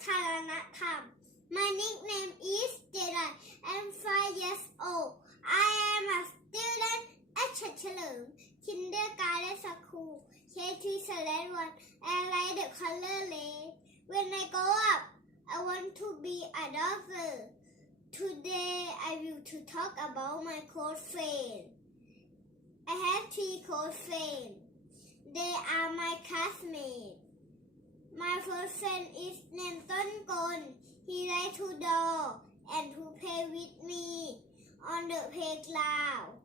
Karanakam. My nickname is Jaden. I'm five years old. I am a student at Chachalum Kindergarten School, K301, and like the color red. When I grow up, I want to be a doctor. Today, I will to talk about my close friend. I have three close friends. They are my classmates. My first friend is named he likes to draw and to play with me on the playground.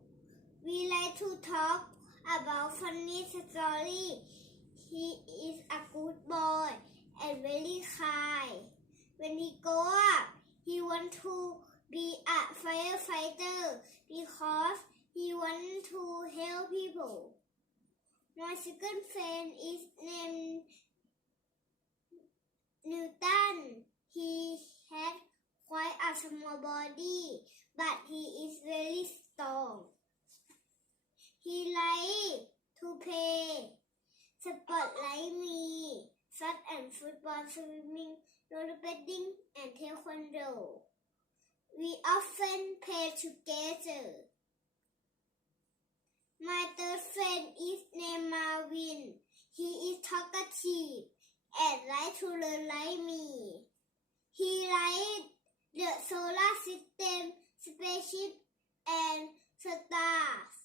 We like to talk about funny story. He is a good boy and very kind. When he grow up, he want to be a firefighter because he want to help people. My second friend is named Newton. He small body, but he is very strong. He likes to play sport like me, such as football, swimming, rollerblading, and taekwondo. We often play together. My third friend is named Marvin. He is talkative and like to learn like me. He likes the solar system, spaceship, and stars.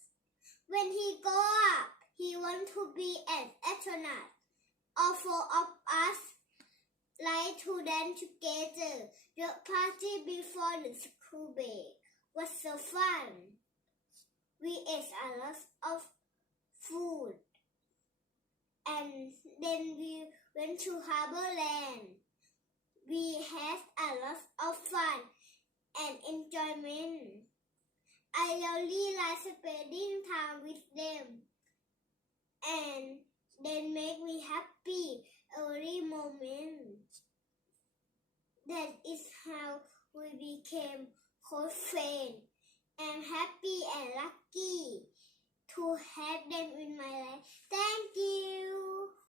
When he grow up, he want to be an astronaut. All four of us like to dance together. The party before the school break was so fun. We ate a lot of food and then we went to Harborland. We had a lot of fun and enjoyment. I really like spending time with them and they make me happy every moment. That is how we became close friends. I'm happy and lucky